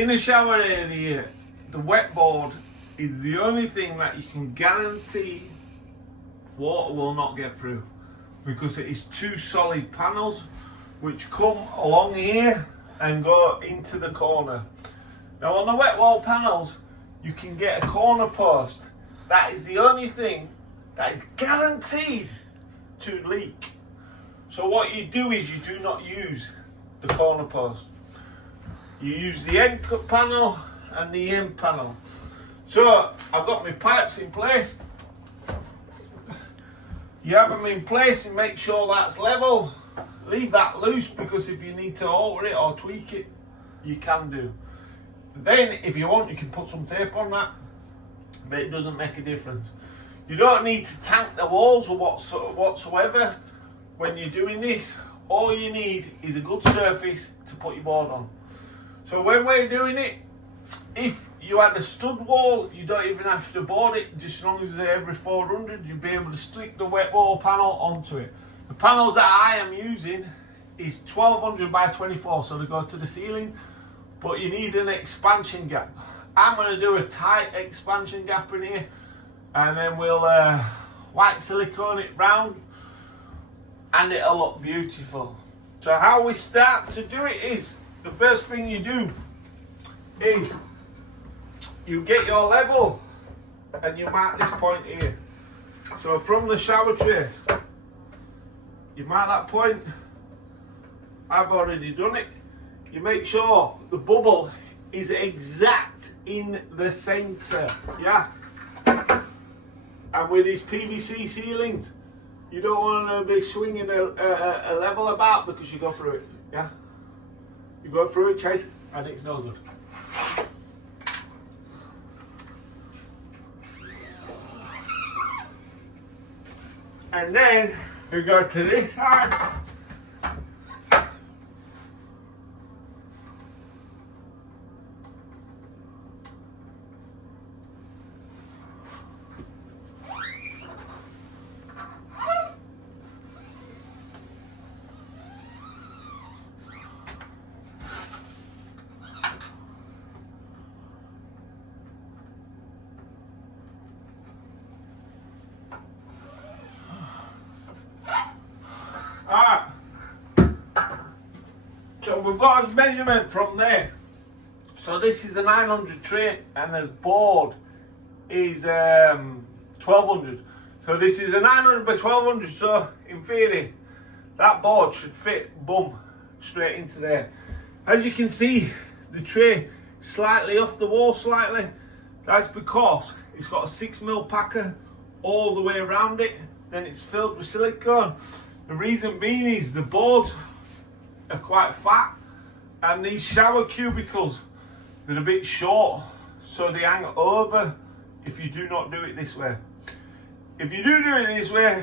In a shower area, the wet board is the only thing that you can guarantee water will not get through, because it is two solid panels which come along here and go into the corner. Now on the wet wall panels, you can get a corner post. That is the only thing that is guaranteed to leak. So what you do is you do not use the corner post. You use the end cut panel and the end panel. So I've got my pipes in place. You have them in place and make sure that's level. Leave that loose, because if you need to alter it or tweak it, you can do. Then if you want, you can put some tape on that, but it doesn't make a difference. You don't need to tank the walls or whatsoever when you're doing this. All you need is a good surface to put your board on. So when we're doing it, if you had a stud wall, you don't even have to board it. Just as long as they're every 400, you'll be able to stick the wet wall panel onto it. The panels that I am using is 1200 by 24, so they go to the ceiling, but you need an expansion gap. I'm going to do a tight expansion gap in here, and then we'll white silicone it round, and it'll look beautiful. So how we start to do it is, the first thing you do is you get your level and you mark this point here. So from the shower tray, you mark that point. I've already done it. You make sure the bubble is exact in the center, yeah? And with these PVC ceilings, you don't want to be swinging a level about, because you go through it, yeah? You go through it, Chase, and it's no good. And then you go to this side. Alright, so we've got a measurement from there. So this is a 900 tray, and this board is 1200. So this is a 900 by 1200, so in theory that board should fit boom straight into there. As you can see, the tray slightly off the wall slightly. That's because it's got a 6mm packer all the way around it. Then it's filled with silicone. The reason being is the boards are quite fat, and these shower cubicles, they're a bit short, so they hang over if you do not do it this way. If you do it this way,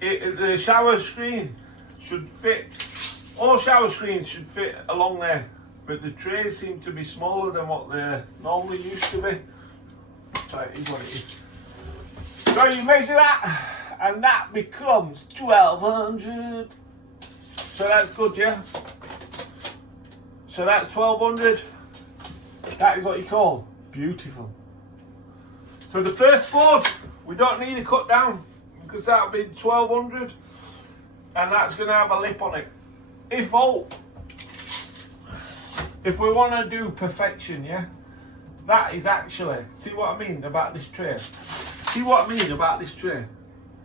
the shower screen should fit, all shower screens should fit along there, but the trays seem to be smaller than what they normally used to be. So it is what it is. So you measure that, and that becomes 1200. So that's good, yeah? So that's 1200. That is what you call beautiful. So the first board, we don't need a cut down, because that'll be 1200, and that's going to have a lip on it. If we want to do perfection, yeah, that is actually, see what I mean about this tray? See what I mean about this tray?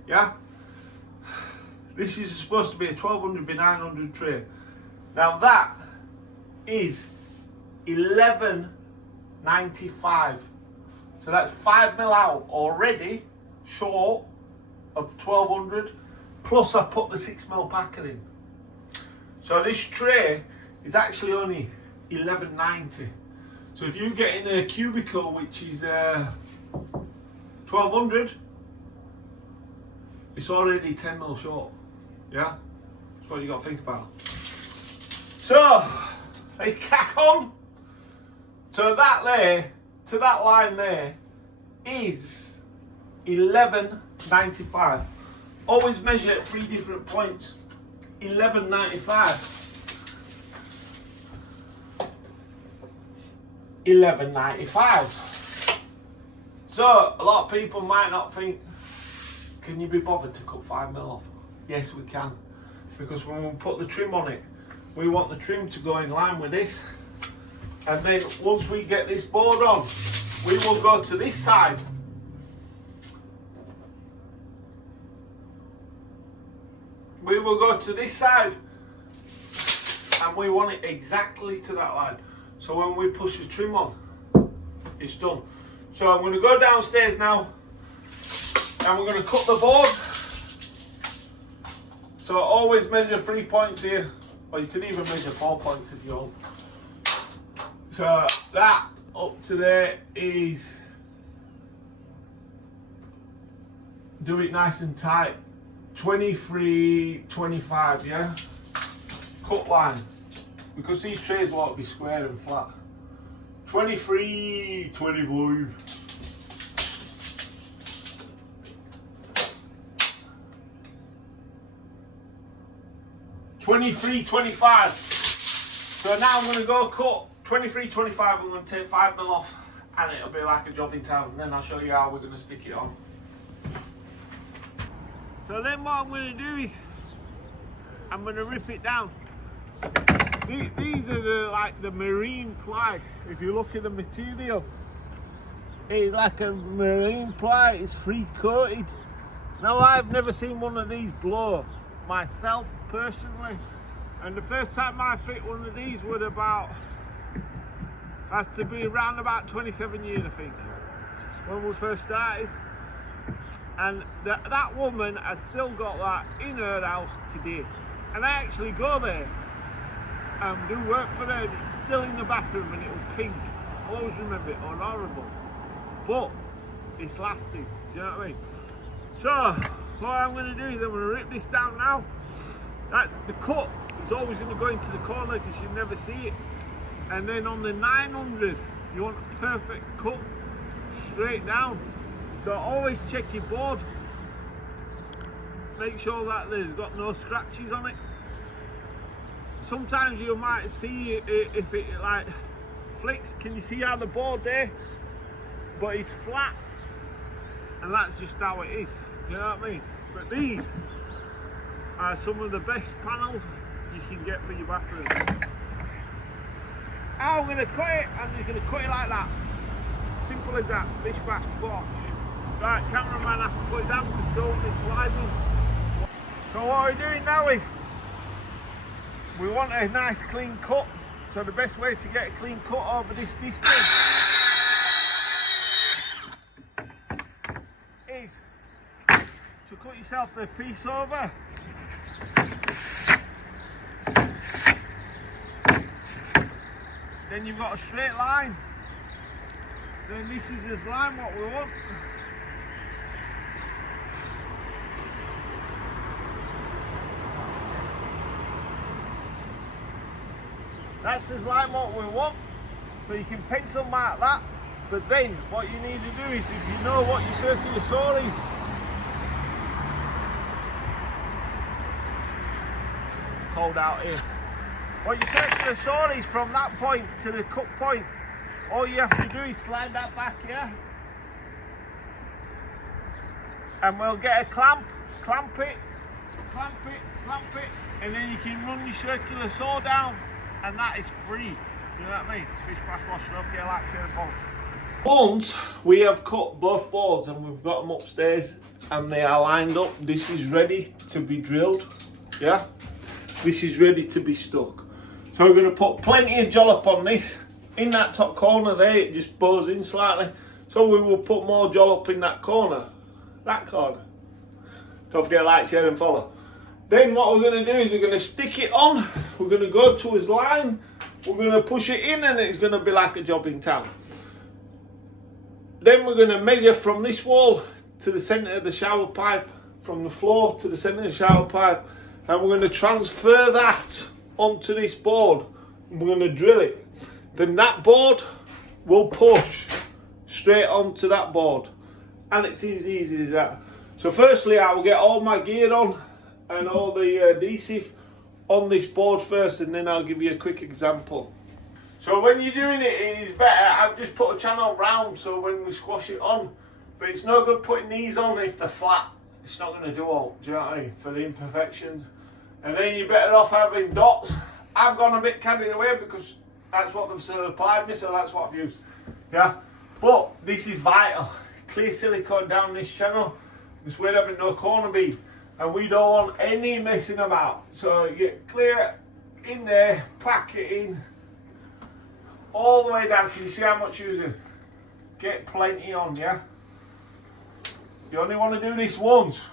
Yeah? This is supposed to be a 1200 by 900 tray. Now that is 1195. So that's 5mm out already, short of 1200. Plus I put the 6mm packer in. So this tray is actually only 1190. So if you get in a cubicle which is 1200, it's already 10mm short. Yeah? That's what you got to think about. So let's crack on. So that there, to that line there, is 1195. Always measure at 3 different points. 1195. 11.95. So a lot of people might not think, can you be bothered to cut 5mm off? Yes, we can, because when we put the trim on it, we want the trim to go in line with this, and then once we get this board on, we will go to this side. We will go to this side, and we want it exactly to that line. So when we push the trim on, it's done. So I'm going to go downstairs now, and we're going to cut the board. So always measure 3 points here, or you can even measure 4 points if you want. So that up to there is, do it nice and tight, 23.25, yeah? Cut line, because these trays won't be square and flat. 23.25. $23.25. So now I'm going to go cut $23.25. I'm going to take 5mm off, and it'll be like a job in town. And then I'll show you how we're going to stick it on. So then what I'm going to do is I'm going to rip it down. These are like the marine ply. If you look at the material, it's like a marine ply. It's free coated. Now I've never seen one of these blow myself personally, and the first time I fit one of these would has to be around about 27 years, I think, when we first started. And that woman has still got that in her house today, and I actually go there and do work for her, and it's still in the bathroom, and it was pink. I always remember it, horrible, but it's lasting. Do you know what I mean? So what I'm going to do is I'm going to rip this down now. The cut is always going to go into the corner because you never see it. And then on the 900, you want a perfect cut, straight down. So always check your board. Make sure that there's got no scratches on it. Sometimes you might see if it like flicks. Can you see how the board there? But it's flat, and that's just how it is. Do you know what I mean? But these are some of the best panels you can get for your bathroom. I'm going to cut it, I'm just going to cut it like that. Simple as that. Bish bash bosh. Right, cameraman has to put it down because the oven is sliding. So what we're doing now is we want a nice clean cut. So the best way to get a clean cut over this distance is to cut yourself a piece over. Then you've got a straight line. Then this is this line what we want. That's his line what we want. So you can pencil mark that. But then what you need to do is, if you know what your circular saw is, it's cold out here. What your circular saw is from that point to the cut point, all you have to do is slide that back here. And we'll get a clamp it, and then you can run your circular saw down, and that is free. Do you know what I mean? Bish bash bosh, don't forget to like, share and follow. Once we have cut both boards and we've got them upstairs and they are lined up, this is ready to be drilled. Yeah, this is ready to be stuck. So we're going to put plenty of jollop on this. In that top corner there, it just bows in slightly. So we will put more jollop in that corner. That corner. Don't forget to like, share and follow. Then what we're going to do is we're going to stick it on. We're going to go to his line. We're going to push it in, and it's going to be like a job in town. Then we're going to measure from this wall to the centre of the shower pipe, from the floor to the centre of the shower pipe, and we're going to transfer that onto this board. We're going to drill it. Then that board will push straight onto that board, and it's as easy as that. So firstly, I will get all my gear on and all the adhesive on this board first, and then I'll give you a quick example. So when you're doing it, it is better. I've just put a channel round so when we squash it on. But it's no good putting these on if they're flat. It's not going to do all, do you know what I mean? For the imperfections. And then you're better off having dots. I've gone a bit carried away because that's what they've supplied me, so that's what I've used. Yeah? But this is vital. Clear silicone down this channel because we're having no corner bead. And we don't want any messing about. So you get clear in there, pack it in. All the way down. Can you see how much you're using? Get plenty on, yeah? You only want to do this once.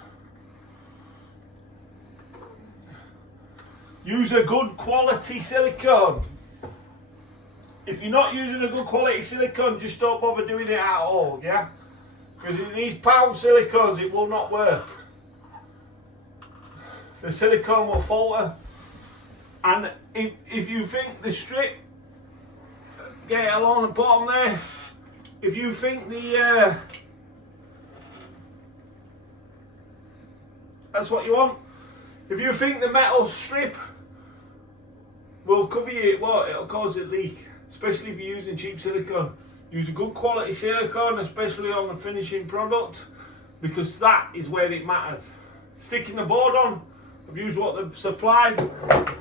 Use a good quality silicone. If you're not using a good quality silicone, just don't bother doing it at all, yeah? Because in these pound silicones, it will not work. The silicone will falter. And if you think the strip, get it along the bottom there. If you think the that's what you want. If you think the metal strip will cover you, it won't. It'll cause a leak. Especially if you're using cheap silicone. Use a good quality silicone, especially on the finishing product, because that is where it matters. Sticking the board on, I've used what they've supplied,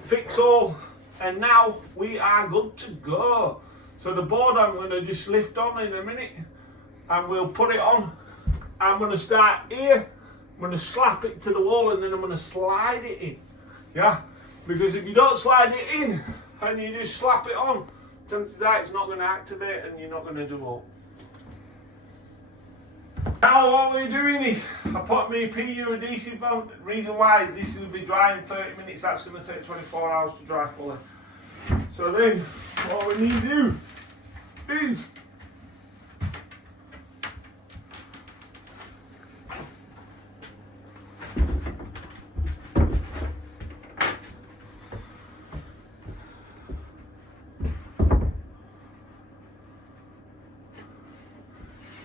fix all, and now we are good to go. So the board I'm going to just lift on in a minute and we'll put it on. I'm going to start here, I'm going to slap it to the wall and then I'm going to slide it in. Yeah? Because if you don't slide it in and you just slap it on, chances are it's not going to activate and you're not going to do all. Now what we're doing is, I put my PU adhesive on. The reason why is this will be dry in 30 minutes, that's going to take 24 hours to dry fully. So then, what we need to do is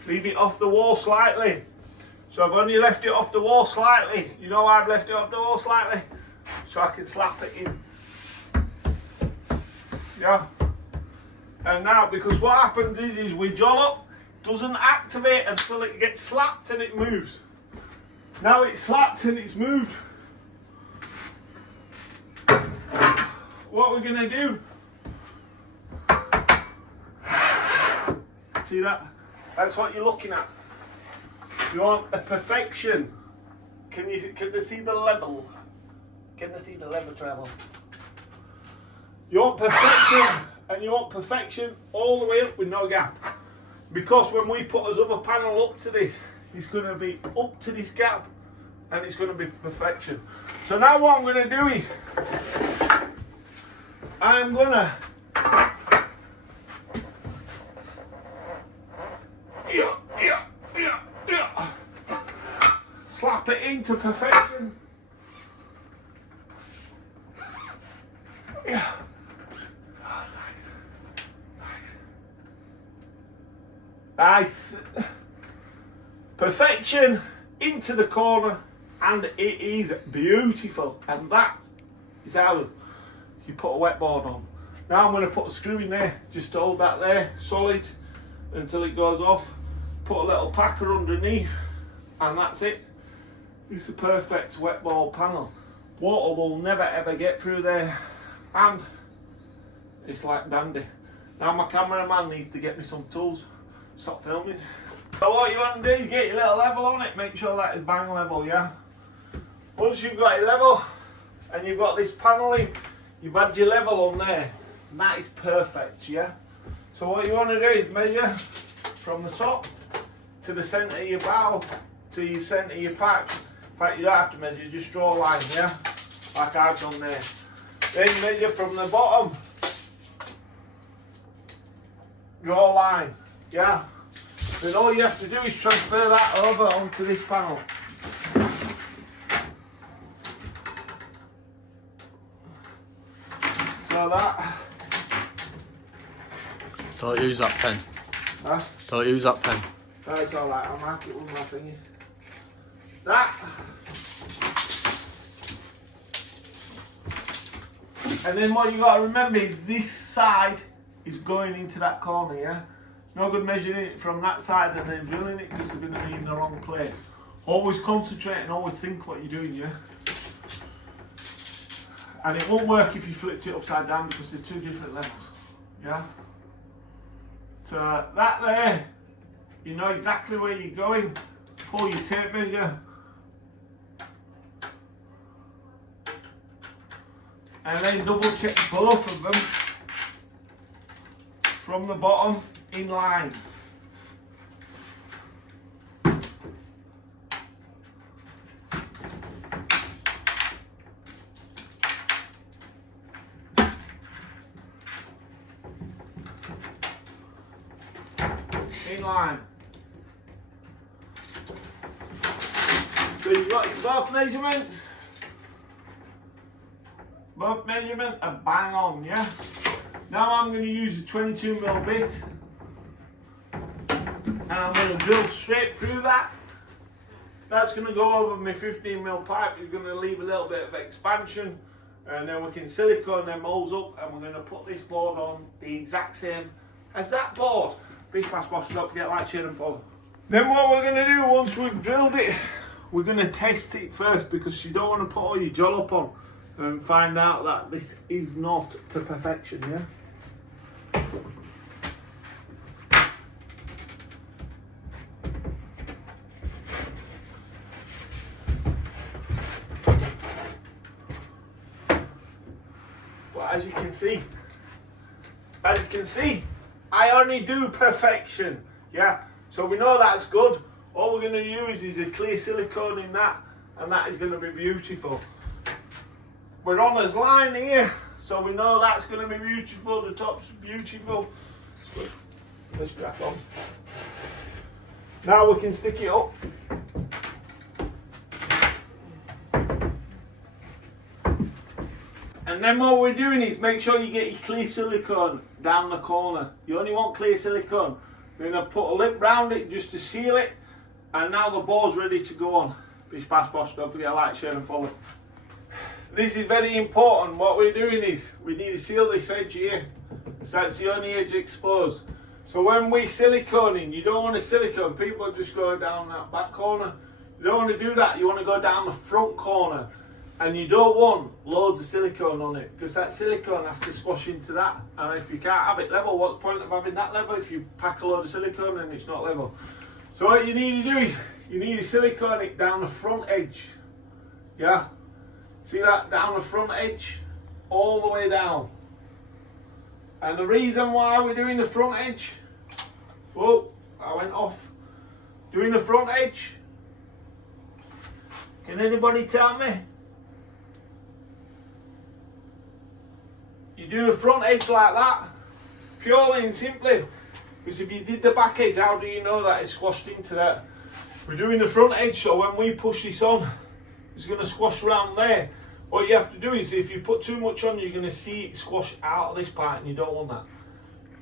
leave it off the wall slightly. So I've only left it off the wall slightly. You know why I've left it off the wall slightly? So I can slap it in. Yeah. And now, because what happens is we jollop, doesn't activate until it gets slapped and it moves. Now it's slapped and it's moved. What we're going to do, see that? That's what you're looking at. You want a perfection. Can they see the level? Can they see the level travel? You want perfection, and you want perfection all the way up with no gap. Because when we put this other panel up to this, it's going to be up to this gap, and it's going to be perfection. So now what I'm going to do is, I'm going to slap it into perfection. Yeah. Oh, nice. Nice. Perfection into the corner, and it is beautiful. And that is how you put a wet board on. Now I'm going to put a screw in there, just to hold that there solid until it goes off. Put a little packer underneath, and that's it. It's a perfect wet ball panel. Water will never ever get through there, and it's like dandy. Now my cameraman needs to get me some tools. Stop filming. So what you want to do is get your little level on it. Make sure that is bang level, yeah. Once you've got it level and you've got this paneling, you've had your level on there, and that is perfect, yeah. So what you want to do is measure from the top to the centre of your bow to your centre of your patch. In fact, you don't have to measure, just draw a line, yeah? Like I've done there. Then measure from the bottom. Draw a line, yeah? Then all you have to do is transfer that over onto this panel. So that. Don't use that pen. Huh? Don't use that pen. That's alright, I'll mark it with my thingy. That. And then what you got to remember is this side is going into that corner, yeah? It's no good measuring it from that side and then drilling it because they're going to be in the wrong place. Always concentrate and always think what you're doing, yeah? And it won't work if you flipped it upside down because they're two different levels, yeah? So that there, you know exactly where you're going. Pull your tape measure. And then double check both of them from the bottom in line. In line. So you've got your both measurements. Both measurements are bang on, yeah? Now I'm going to use a 22mm bit and I'm going to drill straight through that. That's going to go over my 15mm pipe. It's going to leave a little bit of expansion and then we can silicone them holes up and we're going to put this board on the exact same as that board. Bish Bash Bosh, don't forget to like, share and follow. Then what we're going to do once we've drilled it, we're going to test it first because you don't want to put all your jollop on and find out that this is not to perfection, yeah? But as you can see, I only do perfection, yeah? So we know that's good. All we're going to use is a clear silicone in that and that is going to be beautiful. We're on his line here, so we know that's going to be beautiful, the top's beautiful. Let's crack on. Now we can stick it up. And then what we're doing is make sure you get your clear silicone down the corner. You only want clear silicone. We're going to put a lip round it just to seal it. And now the board's ready to go on. Bish Bash Bosh, don't forget to like, share and follow. This is very important. What we're doing is we need to seal this edge here. So that's the only edge exposed. So when we're siliconing, you don't want to silicone. People just go down that back corner. You don't want to do that. You want to go down the front corner. And you don't want loads of silicone on it because that silicone has to squash into that. And if you can't have it level, what's the point of having that level if you pack a load of silicone and it's not level? So what you need to do is you need to silicone it down the front edge. Yeah? See that down the front edge? All the way down. And the reason why we're doing the front edge, oh, I went off. Doing the front edge, can anybody tell me? You do the front edge like that, purely and simply, because if you did the back edge, how do you know that it's squashed into that? We're doing the front edge, so when we push this on, it's going to squash around there. What you have to do is, if you put too much on, you're going to see it squash out of this part, and you don't want that.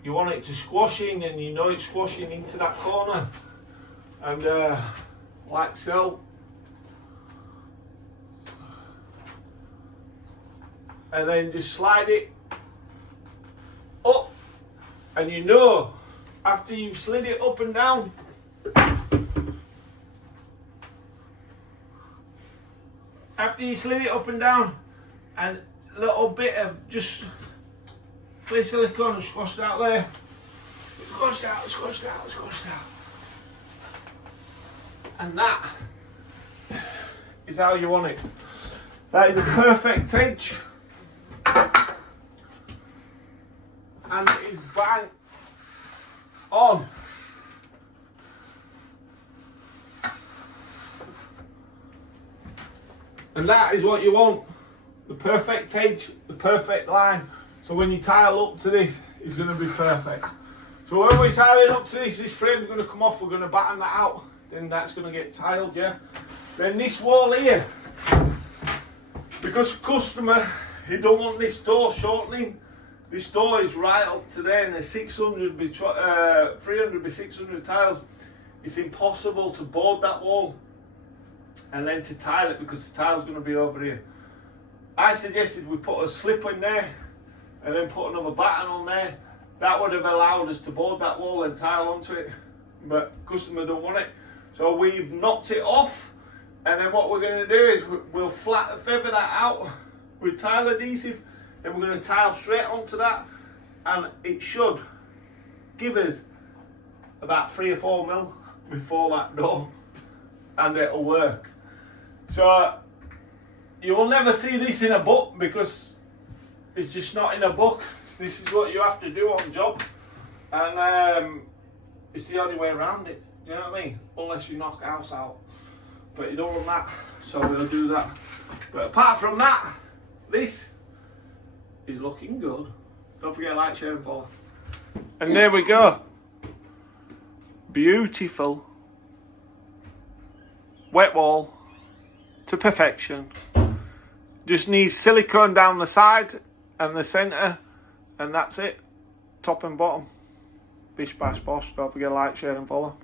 You want it to squash in, and you know it's squashing into that corner. And like so. And then just slide it up, and you know, after you've slid it up and down, after you slid it up and down, and a little bit of just clear silicone and squashed out there, squashed out, squashed out, squashed out, and that is how you want it. That is a perfect edge. And it is bang on. And that is what you want. The perfect edge, the perfect line. So when you tile up to this, it's going to be perfect. So when we're tiling up to this frame's going to come off, we're going to batten that out. Then that's going to get tiled, yeah. Then this wall here, because customer, he don't want this door shortening. This door is right up to there, and there's 300 by 600 tiles. It's impossible to board that wall and then to tile it because the tile's going to be over here. I suggested we put a slip in there and then put another batten on there. that would have allowed us to board that wall and tile onto it, but customer don't want it. So we've knocked it off, and then what we're going to do is we'll feather that out with tile adhesive, then we're going to tile straight onto that, and it should give us about 3 or 4 mil before that door, and it'll work. So you will never see this in a book because it's just not in a book. This is what you have to do on job, and it's the only way around it. Do you know what I mean? Unless you knock a house out, but you don't want that, so we'll do that. But apart from that, this is looking good. Don't forget to like, share and follow. And there we go. Beautiful wet wall to perfection. Just needs silicone down the side and the centre, and that's it. Top and bottom. Bish bash bosh. Don't forget to like, share and follow.